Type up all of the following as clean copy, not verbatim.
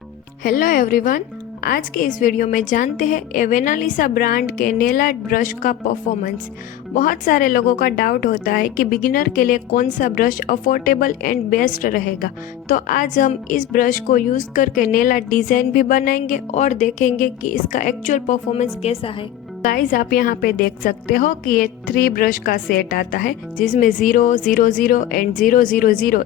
Hello everyone. आज के इस वीडियो में जानते हैं एवेनालिसा ब्रांड के नेल आर्ट ब्रश का परफॉर्मेंस। बहुत सारे लोगों का डाउट होता है कि बिगिनर के लिए कौन सा ब्रश अफोर्डेबल एंड बेस्ट रहेगा। तो आज हम इस ब्रश को यूज़ करके नेल आर्ट डिज़ाइन भी बनाएंगे और देखेंगे कि इसका एक्चुअल परफॉर्मेंस कैसा है। गाइस, आप यहाँ पे देख सकते हो कि ये 3 ब्रश का सेट आता है जिसमें 0, 0, 0 एंड 0, 0, 0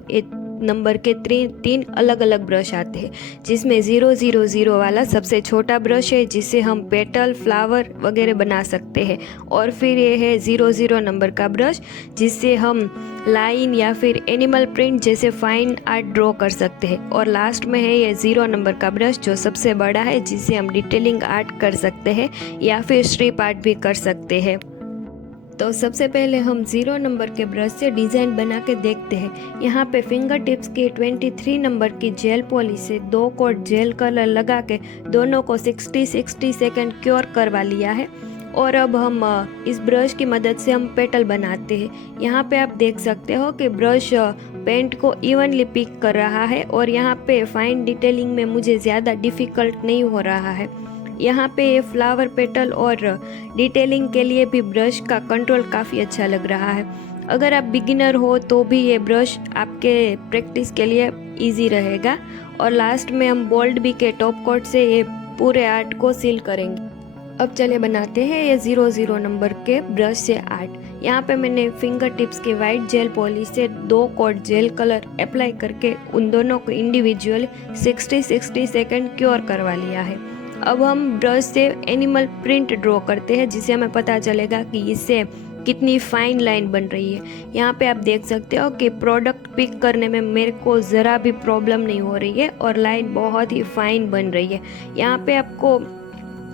नंबर के तीन अलग अलग ब्रश आते हैं, जिसमें 0, 0, 0 वाला सबसे छोटा ब्रश है जिससे हम पेटल, फ्लावर वगैरह बना सकते हैं। और फिर ये है 0, 0 नंबर का ब्रश जिससे हम लाइन या फिर एनिमल प्रिंट जैसे फाइन आर्ट ड्रॉ कर सकते हैं। और लास्ट में है ये 0 नंबर का ब्रश जो सबसे बड़ा है जिससे हम डिटेलिंग आर्ट कर सकते हैं या फिर स्ट्रिप आर्ट भी कर सकते हैं। तो सबसे पहले हम 0 नंबर के ब्रश से डिज़ाइन बना के देखते हैं। यहाँ पे फिंगर टिप्स की 23 नंबर की जेल पॉलिश से 2 कोट जेल कलर लगा के दोनों को 60 सेकंड क्योर करवा लिया है। और अब हम इस ब्रश की मदद से हम पेटल बनाते हैं। यहाँ पे आप देख सकते हो कि ब्रश पेंट को इवनली पिक कर रहा है और यहाँ पे फाइन डिटेलिंग में मुझे ज़्यादा डिफ़िकल्ट नहीं हो रहा है। यहाँ पे ये फ्लावर पेटल और डिटेलिंग के लिए भी ब्रश का कंट्रोल काफ़ी अच्छा लग रहा है। अगर आप बिगिनर हो तो भी ये ब्रश आपके प्रैक्टिस के लिए इजी रहेगा। और लास्ट में हम बोल्ड बी के टॉप कोट से ये पूरे आर्ट को सील करेंगे। अब चले बनाते हैं ये 0, 0 नंबर के ब्रश से आर्ट। यहाँ पे मैंने फिंगर टिप्स की वाइट जेल पॉलिश से 2 कोट जेल कलर अप्लाई करके उन दोनों को इंडिविजुअल 60 सेकंड क्योर करवा लिया है। अब हम ब्रश से एनिमल प्रिंट ड्रॉ करते हैं जिससे हमें पता चलेगा कि इससे कितनी फाइन लाइन बन रही है। यहाँ पे आप देख सकते हो कि प्रोडक्ट पिक करने में मेरे को ज़रा भी प्रॉब्लम नहीं हो रही है और लाइन बहुत ही फाइन बन रही है। यहाँ पे आपको,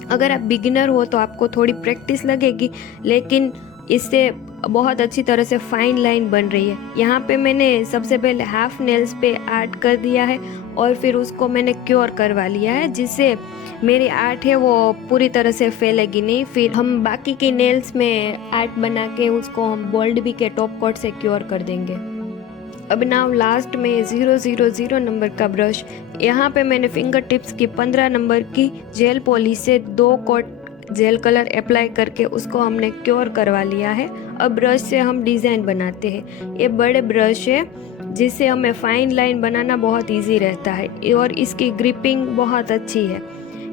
अगर आप बिगिनर हो तो आपको थोड़ी प्रैक्टिस लगेगी, लेकिन इससे बहुत अच्छी तरह से फाइन लाइन बन रही है। यहाँ पे मैंने सबसे पहले हाफ नेल्स पे आर्ट कर दिया है और फिर उसको मैंने क्योर करवा लिया है जिससे मेरी आर्ट है वो पूरी तरह से फैलेगी नहीं। फिर हम बाकी की नेल्स में आर्ट बना के उसको हम बोल्ड बी के टॉप कोट से क्योर कर देंगे। अब नाउ लास्ट में 0, 0, 0 नंबर का ब्रश, यहाँ पे मैंने फिंगर टिप्स की 15 नंबर की जेल पॉलिश से 2 कोट जेल कलर अप्लाई करके उसको हमने क्योर करवा लिया है। अब ब्रश से हम डिज़ाइन बनाते हैं। ये बड़े ब्रश है जिससे हमें फाइन लाइन बनाना बहुत इजी रहता है और इसकी ग्रिपिंग बहुत अच्छी है।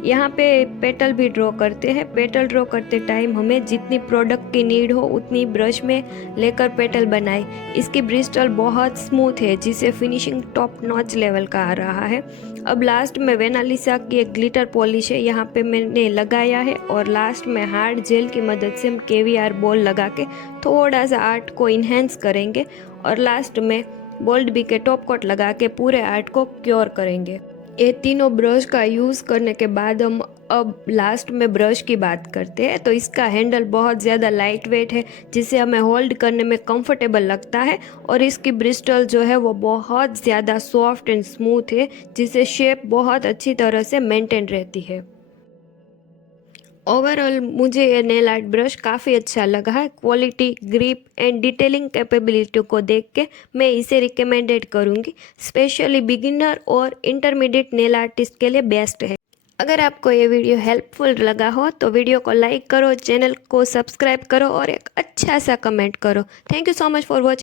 यहाँ पे पेटल भी ड्रॉ करते हैं। पेटल ड्रॉ करते टाइम हमें जितनी प्रोडक्ट की नीड हो उतनी ब्रश में लेकर पेटल बनाए। इसकी ब्रिस्टल बहुत स्मूथ है जिससे फिनिशिंग टॉप नॉच लेवल का आ रहा है। अब लास्ट में वेनालिसा की एक ग्लिटर पॉलिश है, यहाँ पे मैंने लगाया है और लास्ट में हार्ड जेल की मदद से हम केवीआर बॉल लगा के थोड़ा सा आर्ट को इन्हेंस करेंगे और लास्ट में बोल्ड बी के टॉप कोट लगा के पूरे आर्ट को क्योर करेंगे। ये तीनों ब्रश का यूज़ करने के बाद हम अब लास्ट में ब्रश की बात करते हैं। तो इसका हैंडल बहुत ज़्यादा लाइट वेट है जिससे हमें होल्ड करने में कंफर्टेबल लगता है और इसकी ब्रिस्टल जो है वो बहुत ज़्यादा सॉफ्ट एंड स्मूथ है जिससे शेप बहुत अच्छी तरह से मेंटेन रहती है। ओवरऑल मुझे ये नेल आर्ट ब्रश काफ़ी अच्छा लगा है। Quality, grip and detailing capability को देख के मैं इसे रिकमेंडेड करूँगी। स्पेशली बिगिनर और इंटरमीडिएट नेल आर्टिस्ट के लिए बेस्ट है। अगर आपको ये वीडियो हेल्पफुल लगा हो तो वीडियो को लाइक करो, चैनल को सब्सक्राइब करो और एक अच्छा सा कमेंट करो। Thank you so much for watching.